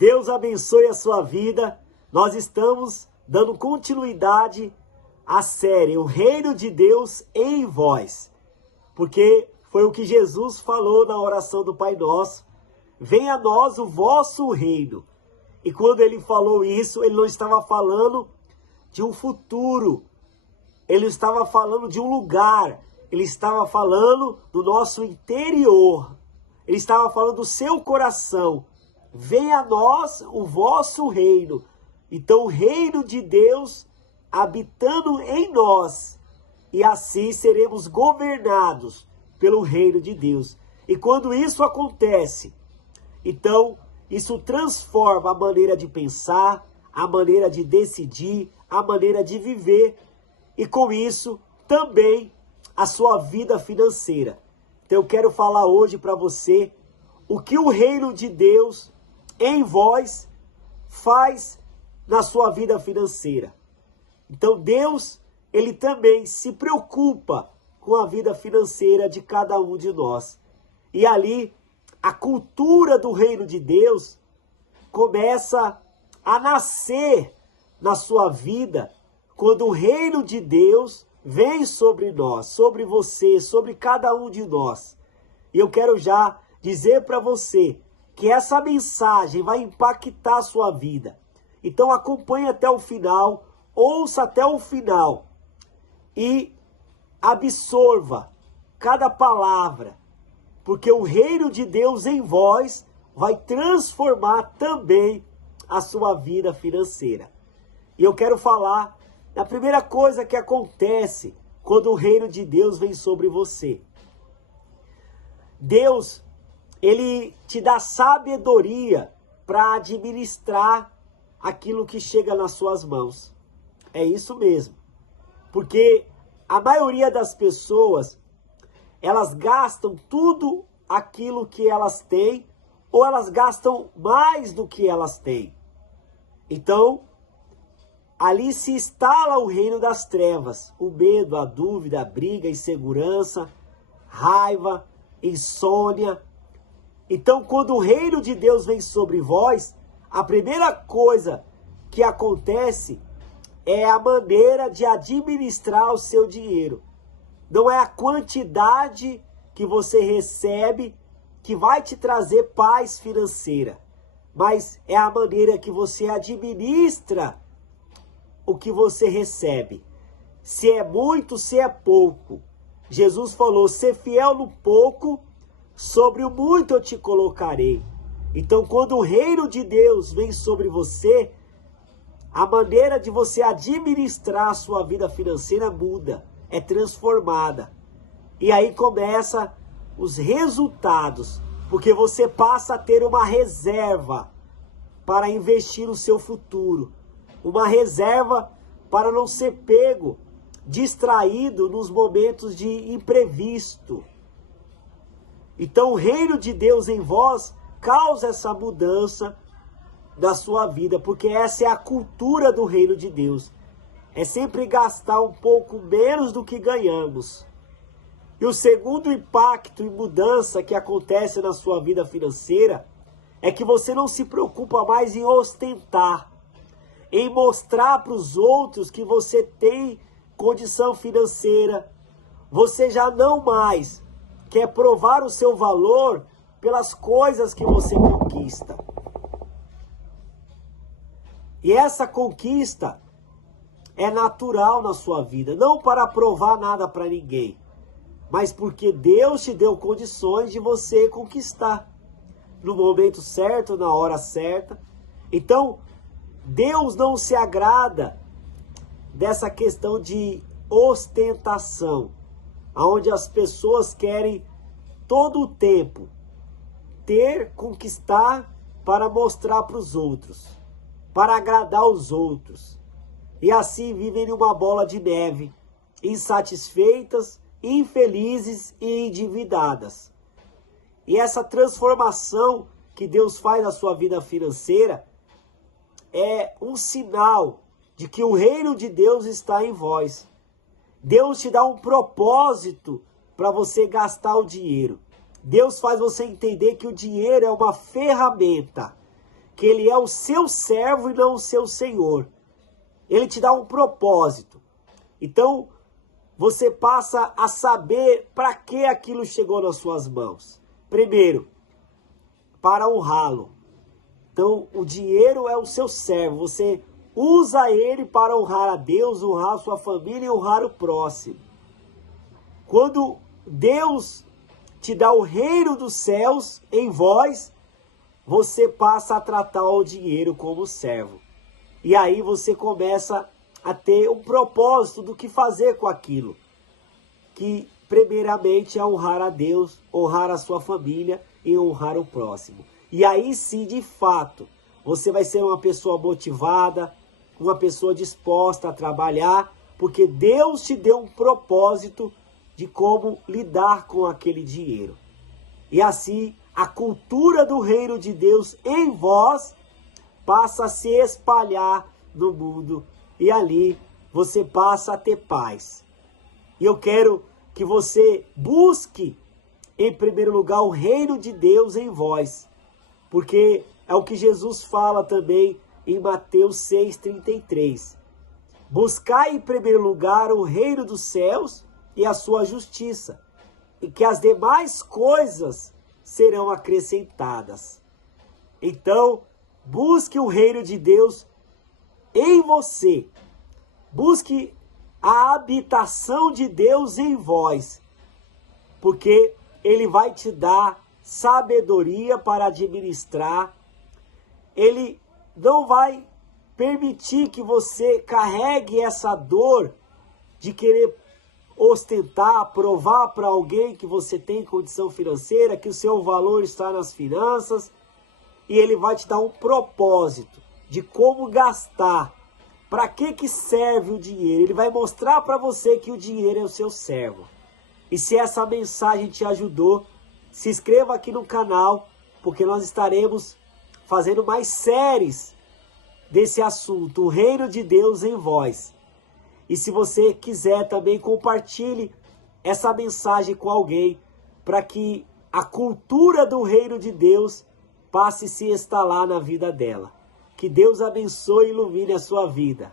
Deus abençoe a sua vida. Nós estamos dando continuidade à série O Reino de Deus em Vós. Porque foi o que Jesus falou na oração do Pai Nosso. Venha a nós o vosso reino. E quando ele falou isso, ele não estava falando de um futuro. Ele estava falando de um lugar. Ele estava falando do nosso interior. Ele estava falando do seu coração. Venha a nós o vosso reino. Então o reino de Deus habitando em nós. E assim seremos governados pelo reino de Deus. E quando isso acontece, então isso transforma a maneira de pensar, a maneira de decidir, a maneira de viver. E com isso também a sua vida financeira. Então eu quero falar hoje para você o que o reino de Deus em vós faz na sua vida financeira. Então Deus, ele também se preocupa com a vida financeira de cada um de nós. E ali, a cultura do reino de Deus começa a nascer na sua vida quando o reino de Deus vem sobre nós, sobre você, sobre cada um de nós. E eu quero já dizer para você que essa mensagem vai impactar a sua vida. Então acompanhe até o final, ouça até o final e absorva cada palavra, porque o reino de Deus em vós vai transformar também a sua vida financeira. E eu quero falar da primeira coisa que acontece quando o reino de Deus vem sobre você. Deus, ele te dá sabedoria para administrar aquilo que chega nas suas mãos. É isso mesmo. Porque a maioria das pessoas, elas gastam tudo aquilo que elas têm, ou elas gastam mais do que elas têm. Então, ali se instala o reino das trevas, o medo, a dúvida, a briga, a insegurança, raiva, insônia. Então, quando o reino de Deus vem sobre vós, a primeira coisa que acontece é a maneira de administrar o seu dinheiro. Não é a quantidade que você recebe que vai te trazer paz financeira, mas é a maneira que você administra o que você recebe. Se é muito, se é pouco. Jesus falou, ser fiel no pouco, sobre o muito eu te colocarei. Então, quando o reino de Deus vem sobre você, a maneira de você administrar a sua vida financeira muda, é transformada. E aí começa os resultados, porque você passa a ter uma reserva para investir no seu futuro. Uma reserva para não ser pego, distraído nos momentos de imprevisto. Então o reino de Deus em vós causa essa mudança da sua vida, porque essa é a cultura do reino de Deus. É sempre gastar um pouco menos do que ganhamos. E o segundo impacto e mudança que acontece na sua vida financeira é que você não se preocupa mais em ostentar, em mostrar para os outros que você tem condição financeira. Você já não mais quer provar o seu valor pelas coisas que você conquista. E essa conquista é natural na sua vida, não para provar nada para ninguém, mas porque Deus te deu condições de você conquistar no momento certo, na hora certa. Então, Deus não se agrada dessa questão de ostentação, onde as pessoas querem todo o tempo conquistar para mostrar para os outros, para agradar os outros. E assim vivem em uma bola de neve, insatisfeitas, infelizes e endividadas. E essa transformação que Deus faz na sua vida financeira é um sinal de que o reino de Deus está em vós. Deus te dá um propósito para você gastar o dinheiro. Deus faz você entender que o dinheiro é uma ferramenta que ele é o seu servo e não o seu senhor. Ele te dá um propósito. Então, você passa a saber para que aquilo chegou nas suas mãos. Primeiro, para honrá-lo. Então, o dinheiro é o seu servo. Você usa ele para honrar a Deus, honrar a sua família e honrar o próximo. Quando Deus te dá o reino dos céus em vós, você passa a tratar o dinheiro como servo. E aí você começa a ter um propósito do que fazer com aquilo. Que primeiramente é honrar a Deus, honrar a sua família e honrar o próximo. E aí sim, de fato, você vai ser uma pessoa motivada, uma pessoa disposta a trabalhar, porque Deus te deu um propósito de como lidar com aquele dinheiro. E assim, a cultura do reino de Deus em vós passa a se espalhar no mundo e ali você passa a ter paz. E eu quero que você busque, em primeiro lugar, o reino de Deus em vós, porque é o que Jesus fala também em Mateus 6,33. Buscai em primeiro lugar o reino dos céus e a sua justiça, e que as demais coisas serão acrescentadas. Então, busque o reino de Deus em você. Busque a habitação de Deus em vós, porque ele vai te dar sabedoria para administrar. Ele não vai permitir que você carregue essa dor de querer ostentar, provar para alguém que você tem condição financeira, que o seu valor está nas finanças, e ele vai te dar um propósito de como gastar, para que serve o dinheiro. Ele vai mostrar para você que o dinheiro é o seu servo. E se essa mensagem te ajudou, se inscreva aqui no canal, porque nós estaremos fazendo mais séries desse assunto, o reino de Deus em vós. E se você quiser também, compartilhe essa mensagem com alguém, para que a cultura do reino de Deus passe a se instalar na vida dela. Que Deus abençoe e ilumine a sua vida.